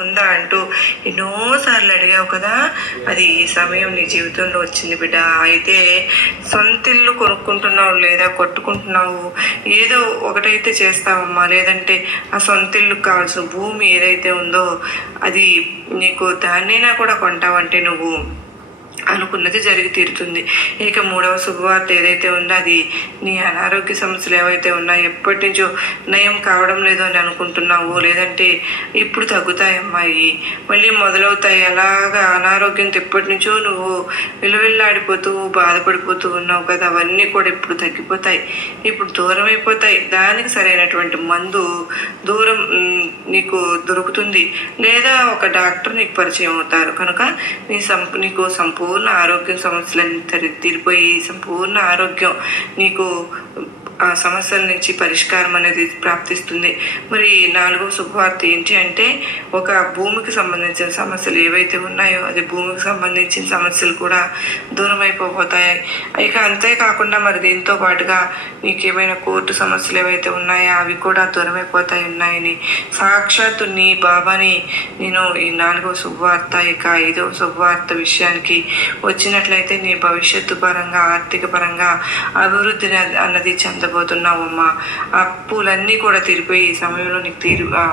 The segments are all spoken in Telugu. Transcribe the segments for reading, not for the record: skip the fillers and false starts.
ఉందా అంటూ ఎన్నోసార్లు అడిగావు కదా. అది ఈ సమయం నీ జీవితంలో వచ్చింది బిడ్డ. అయితే సొంతిల్లు కొనుక్కుంటున్నావు లేదా కొట్టుకుంటున్నావు, ఏదో ఒకటైతే చేస్తావమ్మా. లేదంటే ఆ సొంతిల్లుకు కావాల్సిన భూమి ఏదైతే ఉందో అది నీకు దాన్నైనా కూడా కొంటావంటే నువ్వు అనుకున్నది జరిగి తీరుతుంది. ఇక మూడవ శుభవార్త ఏదైతే ఉందో అది నీ అనారోగ్య సమస్యలు ఏవైతే ఉన్నాయో ఎప్పటి నుంచో నయం కావడం లేదు అని అనుకుంటున్నావు, లేదంటే ఇప్పుడు తగ్గుతాయి అమ్మాయి, మళ్ళీ మొదలవుతాయి. అలాగా అనారోగ్యంతో ఎప్పటి నుంచో నువ్వు విలువిల్లాడిపోతూ బాధపడిపోతూ ఉన్నావు కదా, అవన్నీ కూడా ఇప్పుడు తగ్గిపోతాయి, ఇప్పుడు దూరం అయిపోతాయి. దానికి సరైనటువంటి మందు దూరం నీకు దొరుకుతుంది, లేదా ఒక డాక్టర్ నీకు పరిచయం అవుతారు. కనుక నీకు సంపూర్ణ ఆరోగ్య సమస్యలన్నీ తీరిపోయి సంపూర్ణ ఆరోగ్యం నీకు ఆ సమస్యల నుంచి పరిష్కారం అనేది ప్రాప్తిస్తుంది. మరి నాలుగవ శుభవార్త ఏంటి అంటే, ఒక భూమికి సంబంధించిన సమస్యలు ఏవైతే ఉన్నాయో అది భూమికి సంబంధించిన సమస్యలు కూడా దూరం అయిపోతాయి. ఇక అంతేకాకుండా మరి దీంతో పాటుగా నీకు ఏమైనా కోర్టు సమస్యలు ఏవైతే ఉన్నాయో అవి కూడా దూరం అయిపోతాయి ఉన్నాయని సాక్షాత్తు నీ బాబాని నేను ఈ నాలుగవ శుభవార్త ఇక ఐదవ శుభవార్త విషయానికి వచ్చినట్లయితే నీ భవిష్యత్తు పరంగా ఆర్థిక పరంగా అభివృద్ధి అన్నది చెందబోతున్నావమ్మా. అప్పులన్నీ కూడా తీరిపోయి ఈ సమయంలో నీకు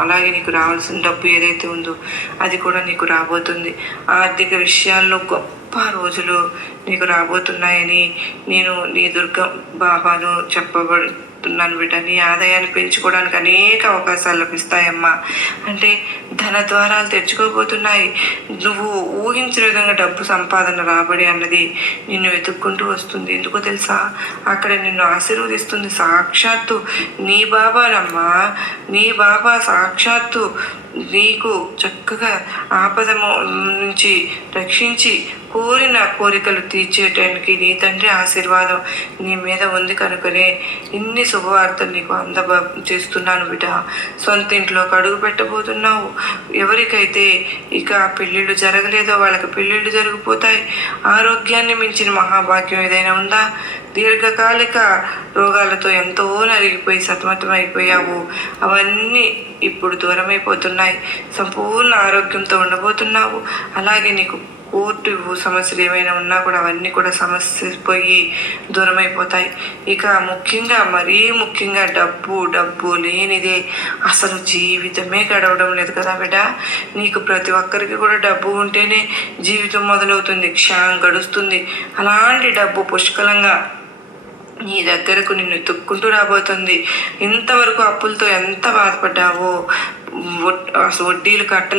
అలాగే నీకు రావాల్సిన డబ్బు ఏదైతే ఉందో అది కూడా నీకు రాబోతుంది. ఆర్థిక విషయాల్లో గొప్ప రోజులు నీకు రాబోతున్నాయని నేను నీ దుర్గ బాబాను చెప్పబడుతున్నాను బిడ్డ. నీ ఆదాయాన్ని పెంచుకోవడానికి అనేక అవకాశాలు లభిస్తాయమ్మా. అంటే ధన ద్వారాలు తెచ్చుకోబోతున్నాయి. నువ్వు ఊహించిన విధంగా డబ్బు సంపాదన రాబడి అన్నది నిన్ను వెతుక్కుంటూ వస్తుంది. ఎందుకో తెలుసా, అక్కడ నిన్ను ఆశీర్వదిస్తుంది సాక్షాత్తు నీ బాబానమ్మా. నీ బాబా సాక్షాత్తు నీకు చక్కగా ఆపద నుంచి రక్షించి కోరిన కోరికలు తీర్చేయటానికి నీ తండ్రి ఆశీర్వాదం నీ మీద ఉంది. కనుకనే ఇన్ని శుభవార్తలు నీకు చేస్తున్నాను బిడ్డ. సొంత ఇంట్లోకి అడుగు పెట్టబోతున్నావు. ఎవరికైతే ఇక పెళ్ళిళ్ళు జరగలేదో వాళ్ళకి పెళ్ళిళ్ళు జరిగిపోతాయి. ఆరోగ్యాన్ని మించిన మహాభాగ్యం ఏదైనా ఉందా? దీర్ఘకాలిక రోగాలతో ఎంతో నలిగిపోయి సతమతం అయిపోయావు, అవన్నీ ఇప్పుడు దూరం అయిపోతున్నాయి. సంపూర్ణ ఆరోగ్యంతో ఉండబోతున్నావు. అలాగే నీకు కోర్టు సమస్యలు ఏమైనా ఉన్నా కూడా అవన్నీ కూడా సమస్య పోయి దూరం అయిపోతాయి. ఇక మరీ ముఖ్యంగా డబ్బు లేనిదే అసలు జీవితమే గడవడం లేదు కదా బిడ్డ. నీకు ప్రతి ఒక్కరికి కూడా డబ్బు ఉంటేనే జీవితం మొదలవుతుంది, క్షణం గడుస్తుంది. అలాంటి డబ్బు పుష్కలంగా నీ దగ్గరకు నిన్ను తుక్కుంటూ రాబోతుంది. ఇంతవరకు అప్పులతో ఎంత బాధపడ్డావో, వడ్డీలు కట్ట